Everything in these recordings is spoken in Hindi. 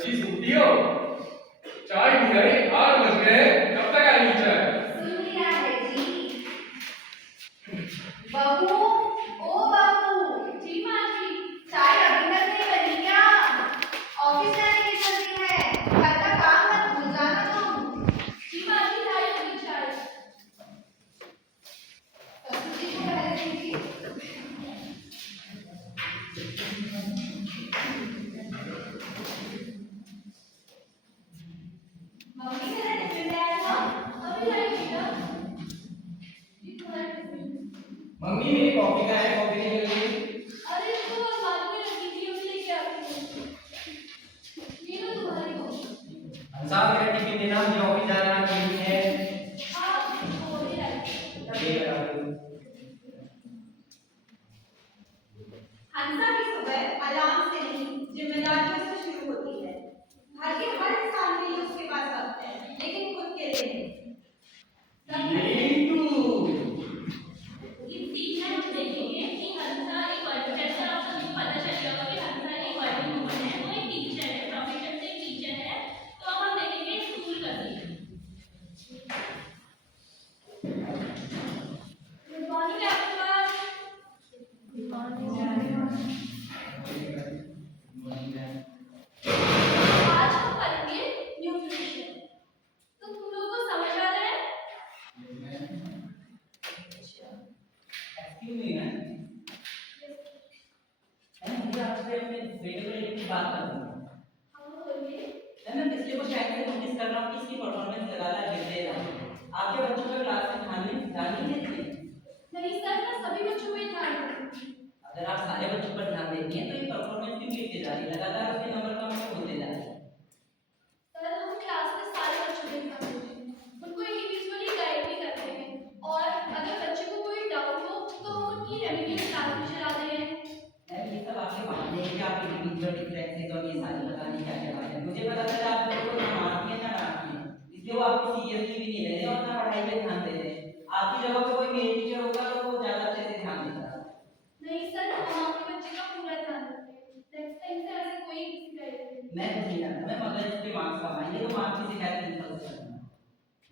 बच्ची सूती हो, चाय पी रहे, 8 बज गए, कब तक आएगी चाय? सुन लिया है जी। बहू, ओ बहू। जी माँ जी। चाय अभी तक नहीं बनी क्या? ऑफिस जाने की जल्दी है, घर का काम मत भूल जाना तुम। जी माँ जी, लाई अभी चाय। ससुर जी को पहले दीजिए। मम्मी मेरा टिफिन ले आया था, अभी लाई बेटा। जी तुम्हारा टिफिन। मम्मी मेरी कॉफी का है, कॉफी नहीं मिल रही। अरे तो अलमारी में रखी थी, अभी लेके आती हूँ। ये लो तुम्हारी कॉफी। साहब मेरा टिफिन देना, मुझे ऑफिस जाना नहीं है। हाँ वो ले आई। ये लगा दो। हंसा की सुबह अलार्म से नहीं जिम्मेदारियों से शुरू होती है। घर के हर इंसान के लिए उसके पास वक्त है, लेकिन खुद के लिए नहीं। इस सीन में हम देखेंगे कि हंसा एक वर्किंग, जैसा आप सभी को पता चल गया होगा कि हंसा एक वर्किंग वुमन है, वो एक टीचर है, प्रोफेशन से टीचर है। तो अब हम देखेंगे स्कूल का scene. Good morning everyone. Good morning. आज हम पढ़ेंगे न्यूट्रिशन। तो तुम लोगों को समझ आ रहा है? एक्सक्यूज मी मैम, मुझे आपसे अपने बेटे को लेकर बात करनी है। हम बोलिए। मैं पिछले कुछ टाइम से नोटिस कर रहा हूँ कि इसकी परफॉर्मेंस लगातार गिर रही है। आपके बच्चों का क्लास में ध्यान नहीं देते। नहीं सर, मैं सभी बच्चों पे ध्यान रखूंगी। अगर आप सारे बच्चों पर ध्यान देती हैं तो ये परफॉर्मेंस क्यों गिरती जा रही है? लगातार उसके नंबर कम क्यों होते जा रहे हैं? सर हम क्लास में सारे बच्चों पे ध्यान देते हैं, उनको इंडिविजुअली गाइड भी करते हैं, और अगर बच्चे को कोई डाउट हो तो हम उनकी रेमेडियल क्लास भी चलाते हैं। ये सब आपके बहाने हैं कि आप इंडिविजुअल डिफरेंसेस और ये सारी पता नहीं क्या क्या बातें हैं। मुझे पता चला आप लोगों को ना मारती हैं ना डांटती हैं, इसलिए वो आपको सीरियसली भी नहीं ले रहे और ना पढ़ाई पे ध्यान दे रहे हैं। आपकी जगह पे कोई मेल टीचर होगा तो वो ज्यादा अच्छे से ध्यान देता। नहीं सर, हम आपके बच्चे का पूरा ध्यान रखते हैं। नेक्स्ट टाइम से ऐसे कोई शिकायत नहीं। मैं कुछ नहीं जानता मैम, अगर इसके मार्क्स कम आएंगे तो मैं आपकी शिकायत प्रिंसिपल से करूंगा।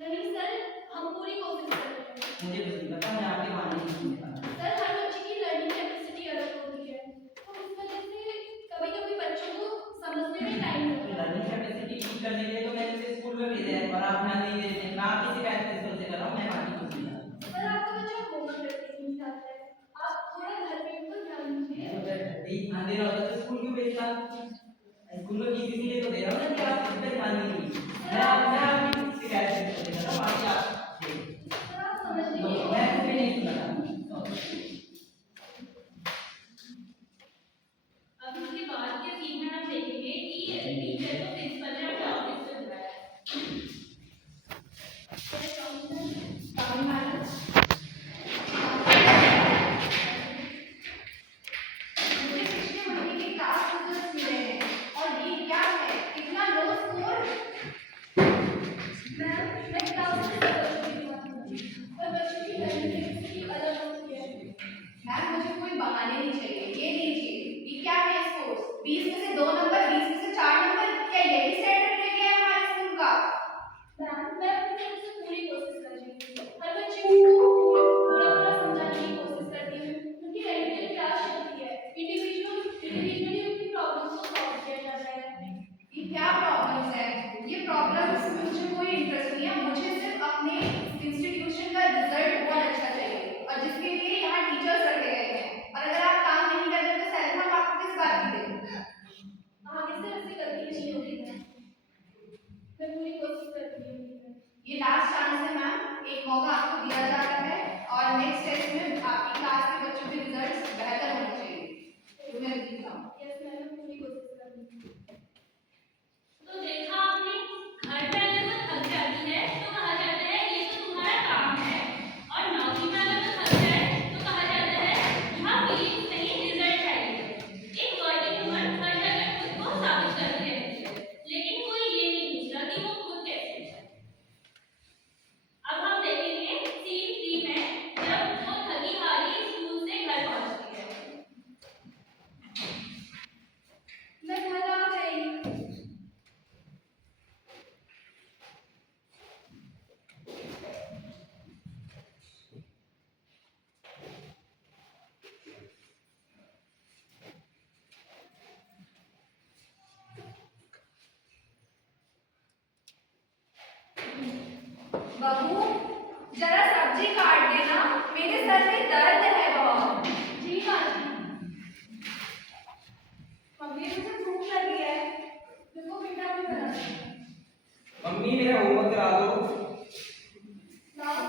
नहीं सर, हम पूरी कोशिश कर रहे हैं। मुझे कुछ नहीं पता, मैं आपके बहाने नहीं सुनता। सर हर बच्चे की लर्निंग कैपेसिटी अलग होती है, तो इस वजह से कभी कभी बच्चों को समझने में टाइम लगता है। लर्निंग कैपेसिटी ठीक करने के लिए तो मैंने इसे स्कूल में भेजा है और आप ध्यान नहीं दे रहे हैं। मैं आपकी शिकायत प्रिंसिपल से कर रहा हूँ, मैं बाकी कुछ नहीं जानता। सर आपका बच्चा होमवर्क करके नहीं जाता है, आप थोड़ा घर पे उनको ध्यान दीजिए। ध्यान दे रहा होता तो स्कूल क्यों भेजता? स्कूल में किसी के लिए तो दे रहा हूँ ना कि आप इस पे ध्यान नहीं दीजिए। मैं आपकी शिकायत प्रिंसिपल से कर रहा हूँ, आगे आप सर आप समझने की मैं कुछ भी नहीं सुना। अब इसके बाद के सीन में हम देखेंगे कि टीचर को प्रिंसिपल ने अपने ऑफिस में बुलाया। मुझे पिछले महीने के क्लास रिजल्ट्स मिले हैं और ये क्या है, इतना लो स्कोर। मैम मैं क्लास में सब बच्चों की बात करूँगी, पर बच्चों की लर्निंग कैपेसिटी अलग होती है। मैम मुझे कोई बहाने नहीं चाहिए, ये लीजिए। ये क्या है स्कोर? 20 में से 2 नंबर, 20 में से 4 नंबर, क्या यही स्टैंडर्ड रह गया है हमारे स्कूल का? मैम मैं अपनी तरफ से पूरी कोशिश कर रही हूँ, हर बच्चे को पूरा समझाने की कोशिश करती हूँ। उनकी रेमेडियल क्लास चलती है, इंडिविजुअली उनकी प्रॉब्लम्स को सॉल्व किया जाता है। ये क्या प्रॉब्लम्स है? ये प्रॉब्लम्स में मुझे कोई इंटरेस्ट नहीं है, मुझे सिर्फ अपने इंस्टीट्यूशन का रिजल्ट बहुत अच्छा चाहिए और जिसके लिए यहाँ टीचर्स रखे गए हैं। और अगर आप काम नहीं कर रहे तो सैलरी हम आपको किस बात की दें? आगे से ऐसी गलती नहीं होगी मैम, मैं पूरी कोशिश करती हूँ। ये लास्ट चांस है मैम, एक मौका आपको दिया जा रहा है और नेक्स्ट टेस्ट में आपकी क्लास के बच्चों के रिजल्ट्स बेहतर होने चाहिए। तो मैं जीता हूँ। यस मैम, मैं पूरी कोशिश करूँगी। तो देखा आपने, घर पे अगर वो थक जाती है तो कहा जाता है ये तो तुम्हारा काम है, और नौकरी में अगर वो थक जाए तो कहा जाता है यहाँ फीलिंग्स नहीं रिजल्ट चाहिए। एक वर्किंग वुमन हर जगह खुद को साबित करती रहती है, लेकिन कोई ये नहीं पूछता कि वो खुद कैसे है। अब हम देखेंगे सीन 3 में, जब वो थकी हारी स्कूल से घर पहुंचती है। मम्मी मुझे भूख लगी है। तुमको मीठा भी बना दो। मम्मी मेरा होमवर्क करा दो। लाओ।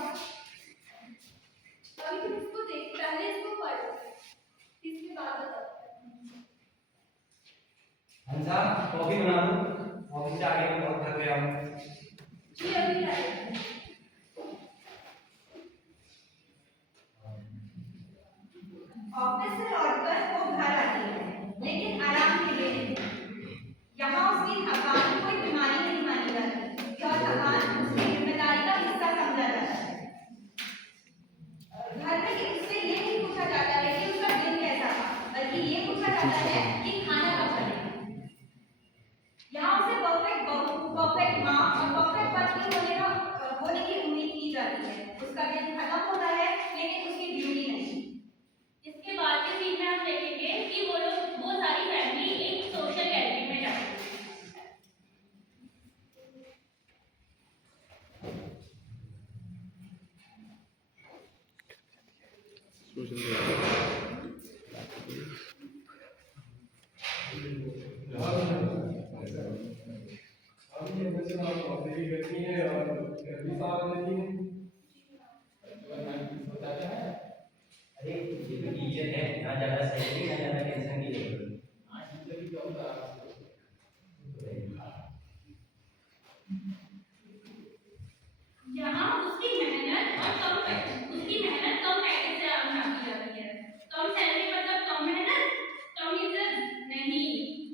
अभी तुम इसको देख, पहले इसको पढ़ो, इसके बाद बताओ। हंसा कॉफी बना दो। ऑफिस से आके मैं बहुत थक गया हूँ। जी अभी लाए। ऑफिस से लौटकर वो घर आती है, लेकिन आराम के लिए नहीं। यहाँ उसकी थकान कोई बीमारी नहीं मानी जाती। यह थकान उसकी जिम्मेदारी का हिस्सा समझा जाता है। घर में उससे ये नहीं पूछा जाता है कि उसका दिन कैसा था, बल्कि ये पूछा जाता है कि खाना कब बनेगा। यहाँ उसे परफेक्ट बहू, परफेक्ट माँ और परफेक्ट पत्नी होने की उम्मीद की जाती है। उसका दिन खत्म होता है, लेकिन उसकी ड्यूटी नहीं। इसके बाद के सीन में हम देखेंगे कि वो सारी फैमिली एक सोशल गैदरिंग में जाती है। अरे ये तो टीचर है, ना ज्यादा सैलरी ना ज्यादा टेंशन की जरूरत। यहाँ उसकी मेहनत कम पैकेज से आंकी जाती है। कम सैलरी मतलब कम मेहनत, कम इज्जत नहीं।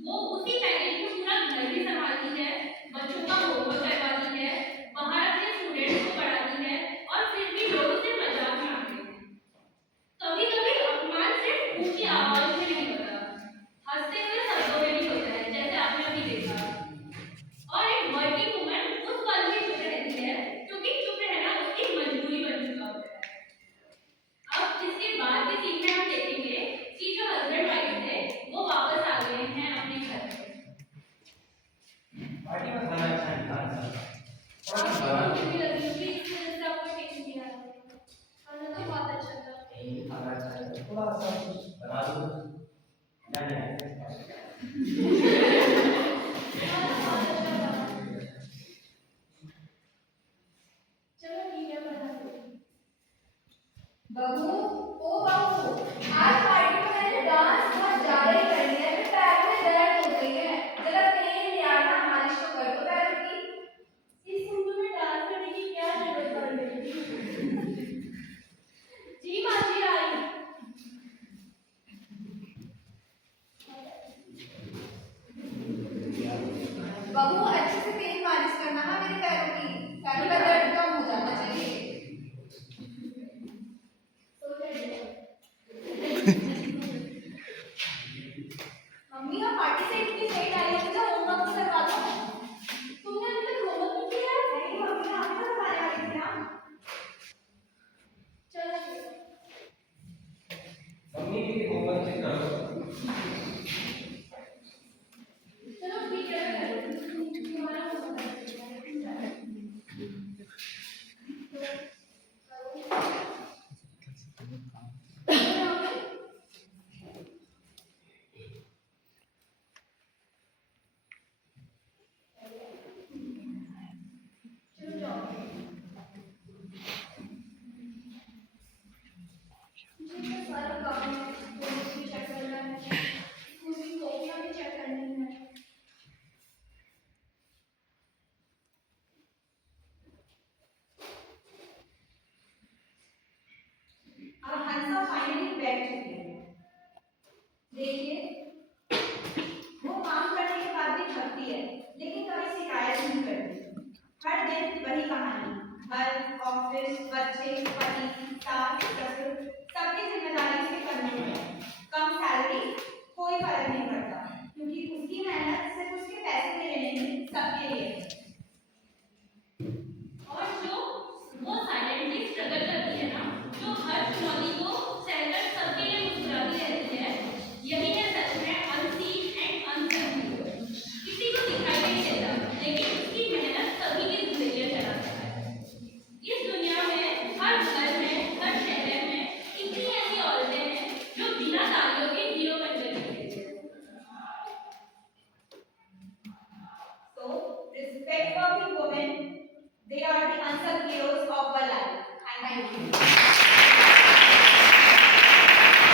वो उसी पैकेज में पूरा घर भी संभालती है, बच्चों का होमवर्क करवाती है, बाहर अपने स्टूडेंट्स को पढ़ाती है और फिर भी लोग उसे मजाक उड़ाते हैं। कभी कभी अपमान सिर्फ ऊंची आवाज में नहीं होता, हंसते हुए शब्दों में भी होता है, जैसे आपने अभी देखा। और एक वर्किंग वुमन उस पल में चुप रहती है, क्योंकि चुप रहना उसकी मजबूरी बन चुका होता है। अब इसके बाद के सीन में हम देखेंगे कि जो हस्बैंड वाइफ थे वो वापस आ गए हैं अपने घर पे। पार्टी में खाना अच्छा नहीं था। आपको भूख भी लगी होगी, इस वजह से आपको टेस्ट नहीं आ रहा होगा। खाना तो बहुत अच्छा था। नहीं खाना अच्छा है, थोड़ा सा बना दो। नहीं नहीं खाना बहुत अच्छा था। चलो ठीक है, बना दो। बहू, ओ बहू, आज पार्टी में मैंने डांस बहुत ज्यादा ही कर लिया है, मेरे पैर में दर्द हो गई है। जरा तेल या ना मालिश तो कर दो पैर की। इस उम्र में डांस करने की क्या जरूरत पड़ गई? जी माँ जी आई। बहू अच्छे से तेल मालिश करना ना मेरे पैरों की, पैरों का दर्द कम हो जाना चाहिए। सो जाइए। मम्मी आप पार्टी से इतनी लेट आई हो, मुझे होमवर्क तो करवा दो। तुमने अभी तक होमवर्क नहीं किया है? नहीं मम्मी, आप तो करवाने वाली थी ना। चलो ठीक है। मम्मी की होमवर्क से करो। चलो ठीक है, मैं कर दूंगी। तुम्हारा होमवर्क है। hardworking women, they are the unsung heroes of our life. Thank you.